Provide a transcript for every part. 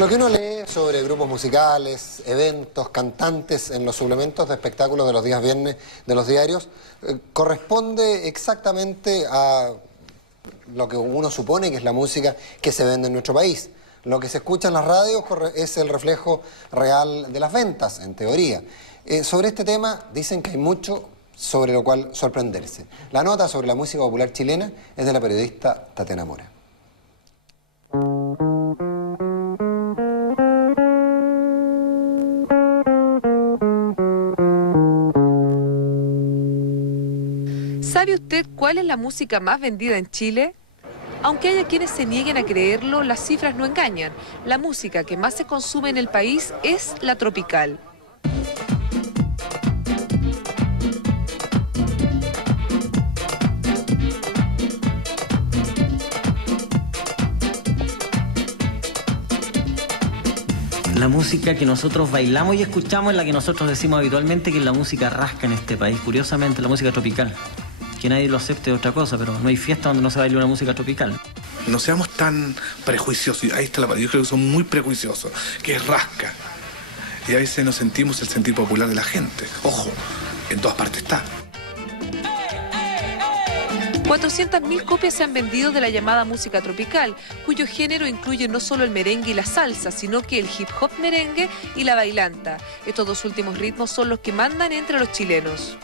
Lo que uno lee sobre grupos musicales, eventos, cantantes en los suplementos de espectáculos de los días viernes de los diarios, corresponde exactamente a lo que uno supone que es la música que se vende en nuestro país. Lo que se escucha en las radios es el reflejo real de las ventas, en teoría. Sobre este tema dicen que hay mucho sobre lo cual sorprenderse. La nota sobre la música popular chilena es de la periodista Tatiana Mora. ¿Sabe usted cuál es la música más vendida en Chile? Aunque haya quienes se nieguen a creerlo, las cifras no engañan. La música que más se consume en el país es la tropical. La música que nosotros bailamos y escuchamos es la que nosotros decimos habitualmente que es la música rasca en este país. Curiosamente, la música tropical. Que nadie lo acepte de otra cosa, pero no hay fiesta donde no se baile una música tropical. No seamos tan prejuiciosos, ahí está la palabra, yo creo que son muy prejuiciosos, que es rasca. Y a veces no sentimos el sentir popular de la gente. Ojo, en todas partes está. 400.000 copias se han vendido de la llamada música tropical, cuyo género incluye no solo el merengue y la salsa, sino que el hip hop merengue y la bailanta. Estos dos últimos ritmos son los que mandan entre los chilenos.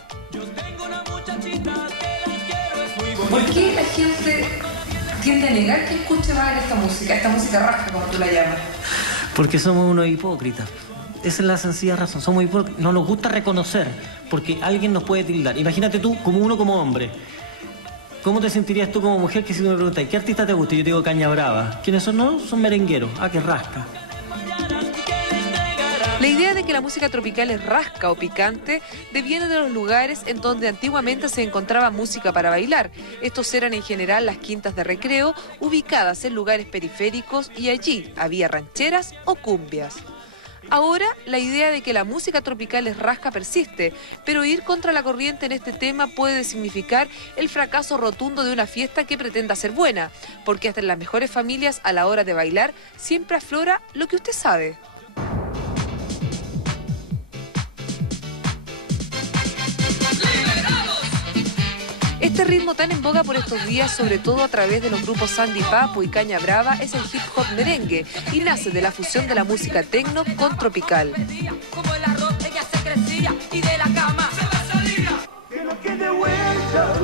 ¿Por qué la gente tiende a negar que escuche mal esta música rasca, como tú la llamas? Porque somos unos hipócritas. Esa es la sencilla razón. Somos hipócritas. No nos gusta reconocer, porque alguien nos puede tildar. Imagínate tú, como hombre. ¿Cómo te sentirías tú como mujer que si me preguntas, ¿qué artista te gusta? Y yo te digo Caña Brava. ¿Quiénes son? No, son merengueros. Ah, que rasca. La idea de que la música tropical es rasca o picante deviene de los lugares en donde antiguamente se encontraba música para bailar. Estos eran en general las quintas de recreo, ubicadas en lugares periféricos, y allí había rancheras o cumbias. Ahora, la idea de que la música tropical es rasca persiste, pero ir contra la corriente en este tema puede significar el fracaso rotundo de una fiesta que pretenda ser buena, porque hasta en las mejores familias, a la hora de bailar, siempre aflora lo que usted sabe. Este ritmo tan en boga por estos días, sobre todo a través de los grupos Sandy Papo y Caña Brava, es el hip hop merengue y nace de la fusión de la música tecno con tropical.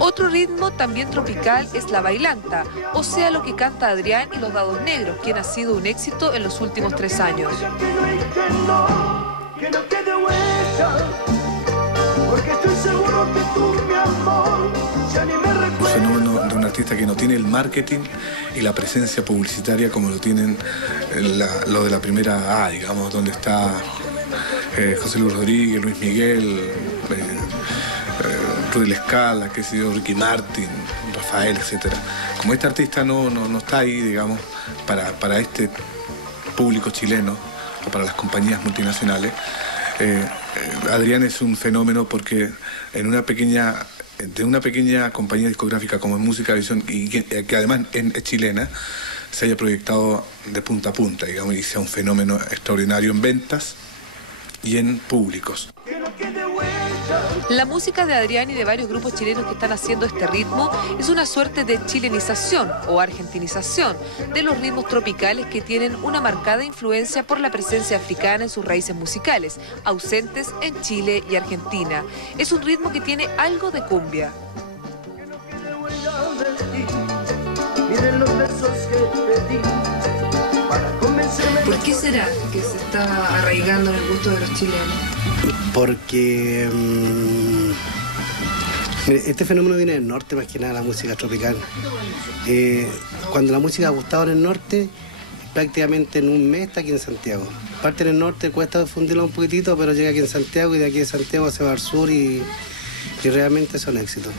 Otro ritmo también tropical es la bailanta, o sea lo que canta Adrián y los Dados Negros, quien ha sido un éxito en los últimos 3 años. Un fenómeno de un artista que no tiene el marketing y la presencia publicitaria como lo tienen lo de la primera A, digamos, donde está José Luis Rodríguez, Luis Miguel, Rudy La Scala, qué sé yo, Ricky Martin, Rafael, etc. Como este artista no está ahí, digamos, para este público chileno o para las compañías multinacionales, Adrián es un fenómeno porque de una pequeña compañía discográfica como es Música Visión, y que además es chilena, se haya proyectado de punta a punta, digamos, y sea un fenómeno extraordinario en ventas y en públicos. La música de Adrián y de varios grupos chilenos que están haciendo este ritmo es una suerte de chilenización o argentinización de los ritmos tropicales que tienen una marcada influencia por la presencia africana en sus raíces musicales, ausentes en Chile y Argentina. Es un ritmo que tiene algo de cumbia. ¿Por qué será que se está arraigando en el gusto de los chilenos? Porque mire, este fenómeno viene del norte, más que nada la música tropical. Cuando la música ha gustado en el norte, prácticamente en un mes está aquí en Santiago. Parte en el norte, cuesta difundirlo un poquitito, pero llega aquí en Santiago y de aquí de Santiago se va al sur y realmente son éxitos.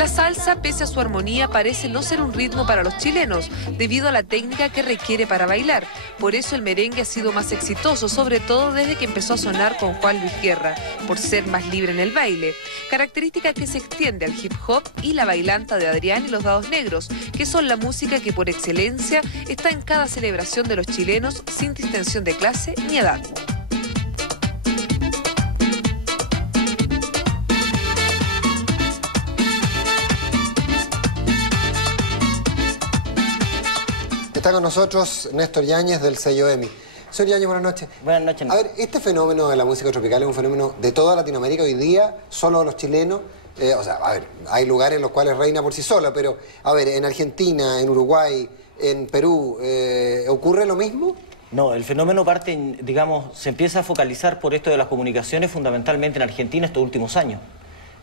La salsa, pese a su armonía, parece no ser un ritmo para los chilenos, debido a la técnica que requiere para bailar. Por eso el merengue ha sido más exitoso, sobre todo desde que empezó a sonar con Juan Luis Guerra, por ser más libre en el baile. Característica que se extiende al hip hop y la bailanta de Adrián y los Dados Negros, que son la música que por excelencia está en cada celebración de los chilenos, sin distinción de clase ni edad. Está con nosotros Néstor Yáñez del sello EMI. Señor Yáñez, buenas noches. Buenas noches. A ver, este fenómeno de la música tropical es un fenómeno de toda Latinoamérica hoy día, solo los chilenos. O sea, a ver, hay lugares en los cuales reina por sí sola, pero, a ver, en Argentina, en Uruguay, en Perú, ¿ocurre lo mismo? No, el fenómeno parte, digamos, se empieza a focalizar por esto de las comunicaciones fundamentalmente en Argentina estos últimos años.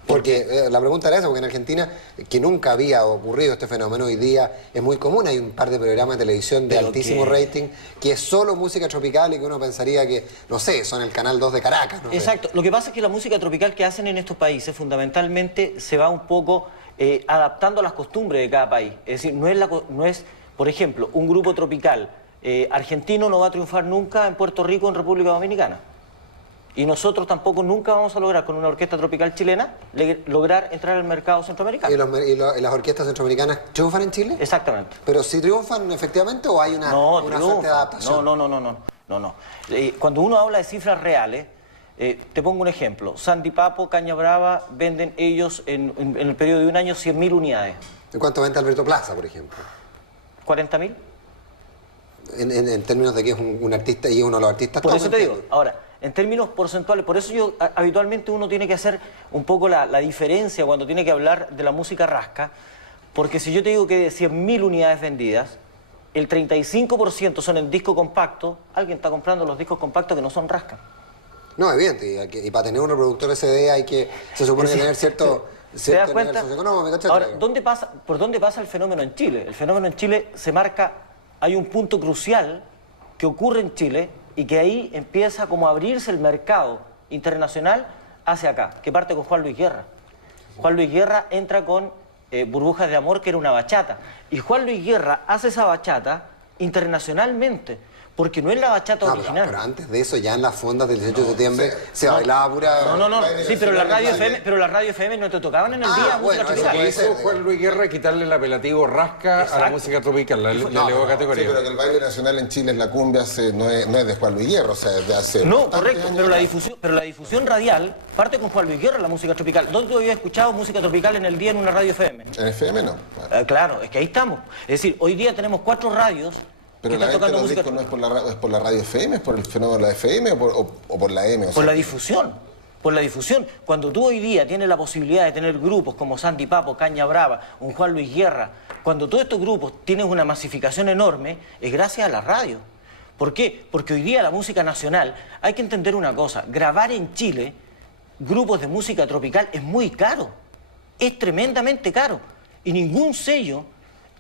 Porque la pregunta era esa, porque en Argentina, que nunca había ocurrido este fenómeno, hoy día es muy común. Hay un par de programas de televisión de altísimo rating que es solo música tropical y que uno pensaría que, no sé, son el Canal 2 de Caracas. No Exacto. sé. Lo que pasa es que la música tropical que hacen en estos países fundamentalmente se va un poco adaptando a las costumbres de cada país. Es decir, no es, por ejemplo, un grupo tropical argentino no va a triunfar nunca en Puerto Rico o en República Dominicana. Y nosotros tampoco nunca vamos a lograr con una orquesta tropical chilena lograr entrar al mercado centroamericano. ¿Y las orquestas centroamericanas triunfan en Chile? Exactamente. ¿Pero si triunfan efectivamente o hay una suerte de adaptación? No. Cuando uno habla de cifras reales, te pongo un ejemplo. Sandy Papo, Caña Brava, venden ellos en el periodo de un año 100.000 unidades. ¿En cuánto vende Alberto Plaza, por ejemplo? 40.000. En términos de que es un artista y uno de los artistas... Por eso te digo, ahora, en términos porcentuales, por eso habitualmente uno tiene que hacer un poco la diferencia cuando tiene que hablar de la música rasca, porque si yo te digo que de 100.000 unidades vendidas, el 35% son en disco compacto, alguien está comprando los discos compactos que no son rasca. No, evidente, y para tener un reproductor SD hay que, se supone que tener cierto ¿Te das nivel cuenta? socioeconómico, etc. Ahora, ¿por dónde pasa el fenómeno en Chile? El fenómeno en Chile se marca, hay un punto crucial que ocurre en Chile y que ahí empieza como a abrirse el mercado internacional hacia acá, que parte con Juan Luis Guerra. Juan Luis Guerra entra con Burbujas de Amor, que era una bachata, y Juan Luis Guerra hace esa bachata internacionalmente, porque no es la bachata original. Pero antes de eso, ya en las fondas del 18 de septiembre se bailaba pura... No. Sí, pero la radio FM no te tocaban en el día música tropical. Lo que hizo Juan Luis Guerra es quitarle el apelativo rasca a la música tropical, le elevó categoría. Sí, pero que el baile nacional en Chile, en la cumbia, no es de Juan Luis Guerra, o sea, es de hace... No, correcto, pero la difusión radial parte con Juan Luis Guerra, la música tropical. ¿Dónde tú habías escuchado música tropical en el día en una radio FM? En FM no. Claro, es que ahí estamos. Es decir, hoy día tenemos 4 radios... Pero la venta de los discos no es por la radio FM, es por el fenómeno de la FM o por la M. Por la difusión. Por la difusión. Cuando tú hoy día tienes la posibilidad de tener grupos como Sandy Papo, Caña Brava, un Juan Luis Guerra, cuando todos estos grupos tienen una masificación enorme, es gracias a la radio. ¿Por qué? Porque hoy día la música nacional, hay que entender una cosa, grabar en Chile grupos de música tropical es muy caro. Es tremendamente caro. Y ningún sello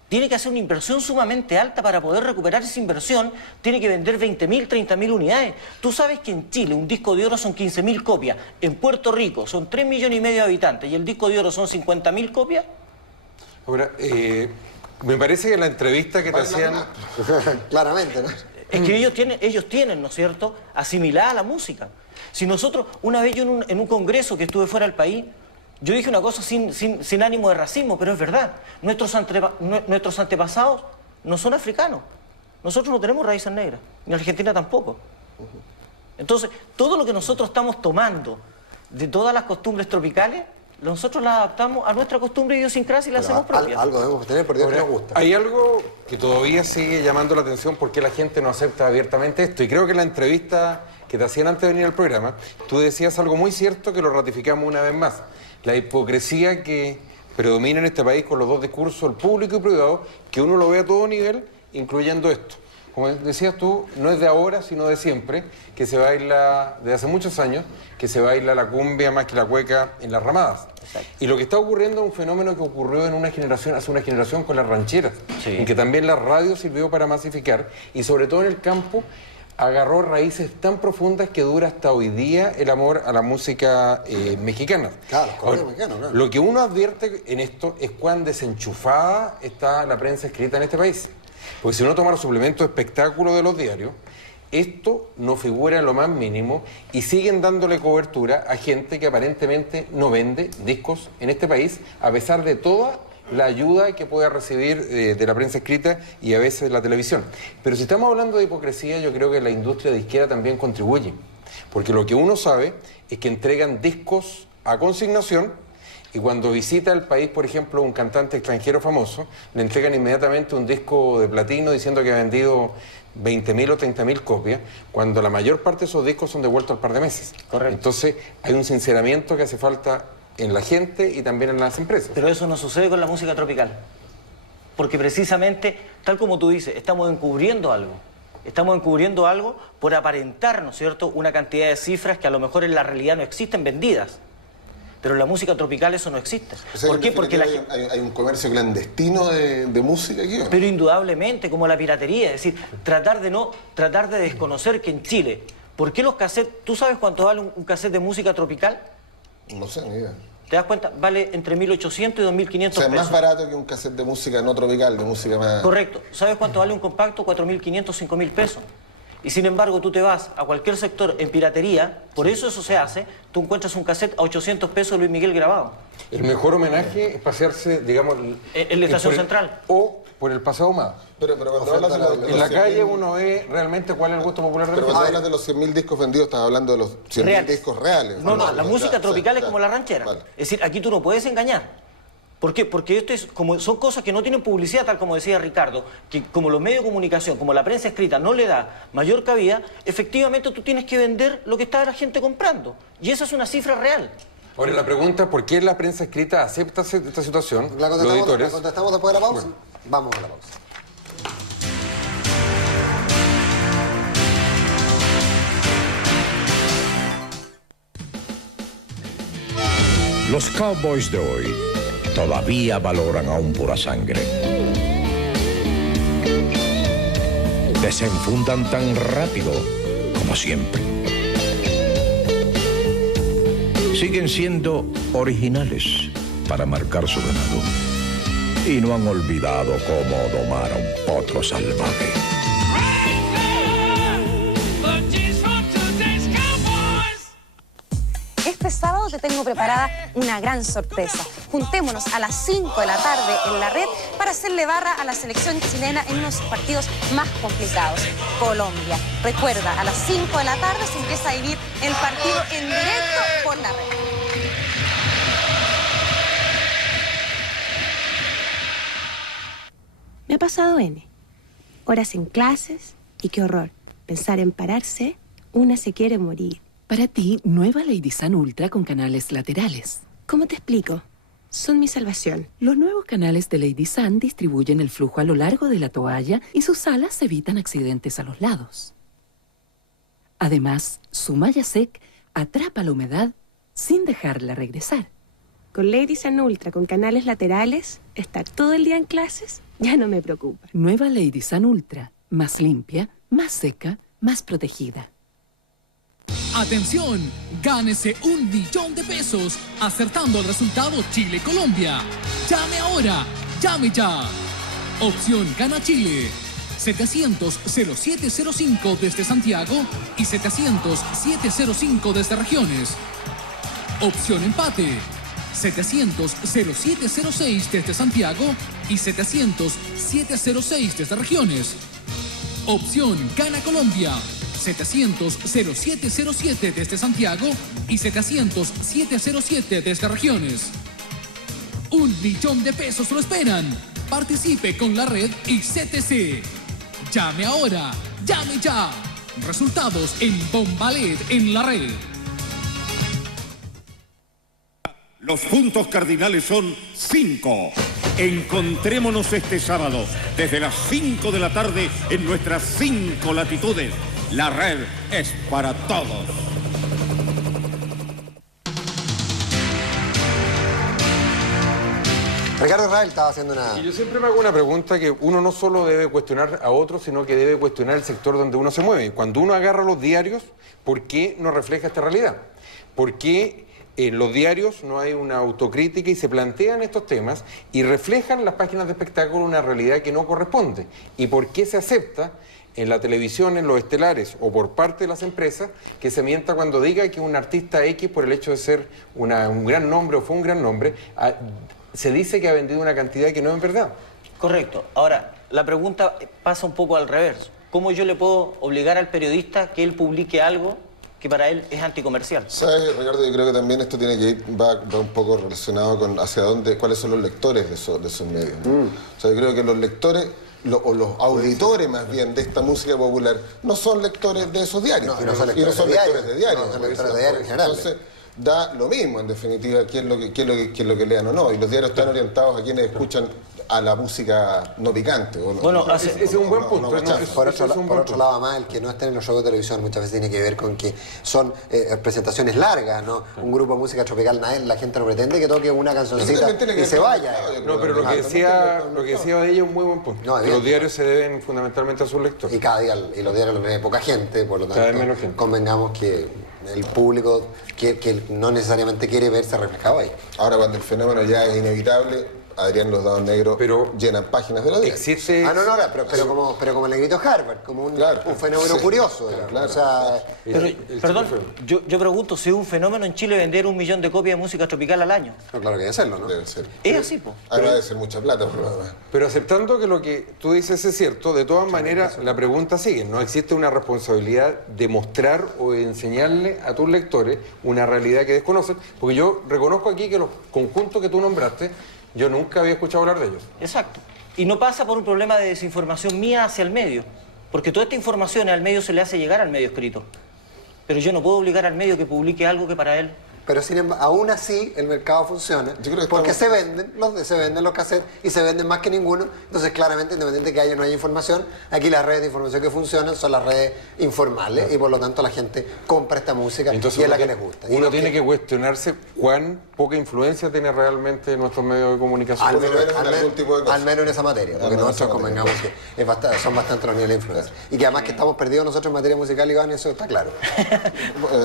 tiene que hacer una inversión sumamente alta para poder recuperar esa inversión, tiene que vender 20.000, 30.000 unidades. Tú sabes que en Chile un disco de oro son 15.000 copias, en Puerto Rico son 3,5 millones de habitantes y el disco de oro son 50.000 copias. Ahora, me parece que la entrevista que te hacían... Claramente, ¿no? Es que ellos tienen, ¿no es cierto?, asimilada la música. Si nosotros, una vez yo en un congreso que estuve fuera del país, yo dije una cosa sin ánimo de racismo, pero es verdad. Nuestros antepasados no son africanos. Nosotros no tenemos raíces negras, ni Argentina tampoco. Entonces, todo lo que nosotros estamos tomando de todas las costumbres tropicales, nosotros las adaptamos a nuestra costumbre y idiosincrasia y la hacemos propia. Algo debemos tener, por Dios que nos gusta. Hay algo que todavía sigue llamando la atención porque la gente no acepta abiertamente esto. Y creo que en la entrevista que te hacían antes de venir al programa, tú decías algo muy cierto que lo ratificamos una vez más. La hipocresía que predomina en este país con los dos discursos, el público y privado, que uno lo ve a todo nivel, incluyendo esto. Como decías tú, no es de ahora, sino de siempre, que se baila, desde hace muchos años, que se baila la cumbia más que la cueca en las ramadas. Exacto. Y lo que está ocurriendo es un fenómeno que ocurrió en una generación, hace una generación con las rancheras, en que también la radio sirvió para masificar, y sobre todo en el campo agarró raíces tan profundas que dura hasta hoy día el amor a la música mexicana. Claro, Ahora, mexicano, claro. Lo que uno advierte en esto es cuán desenchufada está la prensa escrita en este país. Porque si uno toma los suplementos de espectáculo de los diarios, esto no figura en lo más mínimo y siguen dándole cobertura a gente que aparentemente no vende discos en este país, a pesar de toda la ayuda que pueda recibir de la prensa escrita y a veces la televisión. Pero si estamos hablando de hipocresía, yo creo que la industria disquera también contribuye. Porque lo que uno sabe es que entregan discos a consignación y cuando visita el país, por ejemplo, un cantante extranjero famoso, le entregan inmediatamente un disco de platino diciendo que ha vendido 20.000 o 30.000 copias, cuando la mayor parte de esos discos son devueltos al par de meses. Correcto. Entonces, hay un sinceramiento que hace falta en la gente y también en las empresas. Pero eso no sucede con la música tropical. Porque precisamente, tal como tú dices, estamos encubriendo algo. Estamos encubriendo algo por aparentar, ¿no es cierto?, una cantidad de cifras que a lo mejor en la realidad no existen vendidas. Pero en la música tropical eso no existe. O sea, ¿Por qué? Porque hay un comercio clandestino de música aquí, ¿no? Pero indudablemente, como la piratería, es decir, tratar de desconocer que en Chile, ¿por qué los cassettes, tú sabes cuánto vale un cassette de música tropical? No sé, ni idea. ¿Te das cuenta? Vale entre 1.800 y 2.500 pesos. O sea, es más barato que un cassette de música no tropical, de música más... Correcto. ¿Sabes cuánto vale un compacto? 4.500, 5.000 pesos. Y sin embargo, tú te vas a cualquier sector en piratería, por eso se hace, tú encuentras un cassette a 800 pesos de Luis Miguel grabado. El mejor homenaje es pasearse, digamos... En la estación central. O por el Paseo Ahumada. Pero cuando hablas de los En la 100.000 calle uno ve realmente cuál es el gusto popular de Pero la cuando gente. hablas de los 100.000 discos vendidos, estás hablando de los 100.000 Reales. discos reales. No, la música claro, tropical sí, es como la ranchera. Vale. Es decir, aquí tú no puedes engañar. ¿Por qué? Porque esto es como, son cosas que no tienen publicidad, tal como decía Ricardo, que como los medios de comunicación, como la prensa escrita no le da mayor cabida, efectivamente tú tienes que vender lo que está la gente comprando. Y esa es una cifra real. Ahora, la pregunta es ¿por qué la prensa escrita acepta esta situación? ¿La Los editores. contestamos después de la pausa? Bueno. Vamos a la pausa. Los cowboys de hoy todavía valoran a un pura sangre. Desenfundan tan rápido como siempre. Siguen siendo originales para marcar su ganado. Y no han olvidado cómo domar a un potro salvaje. Este sábado te tengo preparada una gran sorpresa. Juntémonos a las 5 de la tarde en la red para hacerle barra a la selección chilena en unos partidos más complicados. Colombia. Recuerda, a las 5 de la tarde se empieza a vivir el partido en directo por la red. Me ha pasado N. Horas en clases y qué horror. Pensar en pararse, una se quiere morir. Para ti, nueva Lady Sun Ultra con canales laterales. ¿Cómo te explico? Son mi salvación. Los nuevos canales de Lady Sun distribuyen el flujo a lo largo de la toalla y sus alas evitan accidentes a los lados. Además, su malla sec atrapa la humedad sin dejarla regresar. Con Lady Sun Ultra con canales laterales, estar todo el día en clases ya no me preocupa. Nueva Lady Sun Ultra, más limpia, más seca, más protegida. ¡Atención! Gánese 1 millón de pesos acertando el resultado Chile-Colombia. ¡Llame ahora! ¡Llame ya! Opción Gana Chile. 700-0705 desde Santiago y 700-705 desde regiones. Opción Empate. 700-0706 desde Santiago y 700-706 desde regiones. Opción Gana Colombia. 700-0707 desde Santiago y 700-707 desde regiones. 1 millón de pesos lo esperan. Participe con la red y CTC. Llame ahora, llame ya. Resultados en Bombalet en la red. Los puntos cardinales son 5. Encontrémonos este sábado desde las 5 de la tarde en nuestras 5 latitudes. La red es para todos. Ricardo Israel estaba haciendo una... Y yo siempre me hago una pregunta que uno no solo debe cuestionar a otros, sino que debe cuestionar el sector donde uno se mueve. Cuando uno agarra los diarios, ¿por qué no refleja esta realidad? ¿Por qué en los diarios no hay una autocrítica y se plantean estos temas y reflejan las páginas de espectáculo una realidad que no corresponde? ¿Y por qué se acepta en la televisión, en los estelares o por parte de las empresas que se mienta cuando diga que un artista X, por el hecho de ser un gran nombre o fue un gran nombre, se dice que ha vendido una cantidad que no es verdad? Correcto. Ahora, la pregunta pasa un poco al revés. ¿Cómo yo le puedo obligar al periodista que él publique algo que para él es anticomercial? ¿Sabes, Ricardo? Yo creo que también esto tiene que ir, va un poco relacionado con hacia dónde, cuáles son los lectores de esos medios, ¿no? O sea, yo creo que los lectores, o los auditores más bien de esta música popular, no son lectores de esos diarios. No son lectores de diarios. Entonces, da lo mismo, en definitiva, qué es lo que lean o no. Y los diarios están orientados a quienes escuchan a la música no picante. Ese es un buen punto. Por otro lado, además, el que no está en los shows de televisión muchas veces tiene que ver con que son presentaciones largas, ¿no? Un grupo de música tropical, la gente no pretende que toque una cancioncita y se vaya. No, pero lo que decía de ella es un muy buen punto. No, los diarios se deben fundamentalmente a sus lectores. Y cada día, y los diarios los lee poca gente, por lo tanto, cada vez menos gente. Convengamos que el público que no necesariamente quiere verse reflejado ahí. Ahora, cuando el fenómeno ya es inevitable, Adrián, los dados negros llenan páginas de los diarios. Existe... pero como el negrito Harvard, como un fenómeno curioso. Claro. O sea, perdón, yo pregunto, si es un fenómeno en Chile vender 1 millón de copias de música tropical al año. No, claro que debe serlo, ¿no? Debe ser. Es así, po. Ahora debe ser mucha plata, por lo demás. Pero aceptando que lo que tú dices es cierto, de todas maneras la pregunta sigue. No existe una responsabilidad de mostrar o de enseñarle a tus lectores una realidad que desconocen, porque yo reconozco aquí que los conjuntos que tú nombraste, yo nunca había escuchado hablar de ellos. Exacto. Y no pasa por un problema de desinformación mía hacia el medio, porque toda esta información al medio se le hace llegar al medio escrito. Pero yo no puedo obligar al medio que publique algo que para él... Pero aún así el mercado funciona, porque se venden los cassettes y se venden más que ninguno. Entonces, claramente, independiente de que haya o no haya información, aquí las redes de información que funcionan son las redes informales y por lo tanto la gente compra esta música. Entonces, y es la que les gusta. Uno tiene que cuestionarse cuán poca influencia tiene realmente nuestros medios de comunicación. Al menos en esa materia, porque nosotros convengamos que son bastante los niveles de influencia. Y que además que estamos perdidos nosotros en materia musical, Iván, eso está claro.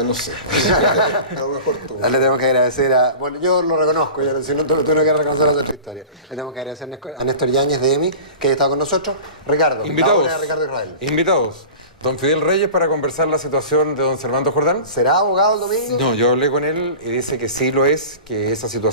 No sé. A lo mejor tú. Le tenemos que agradecer a... Bueno, yo lo reconozco, si no, tú no quieres reconocer otra historia. Le tenemos que agradecer a Néstor Yáñez de EMI, que ha estado con nosotros. Ricardo, Ricardo Israel. Invitados. Don Fidel Reyes para conversar la situación de don Servando Jordán. ¿Será abogado el domingo? No, yo hablé con él y dice que sí lo es, que esa situación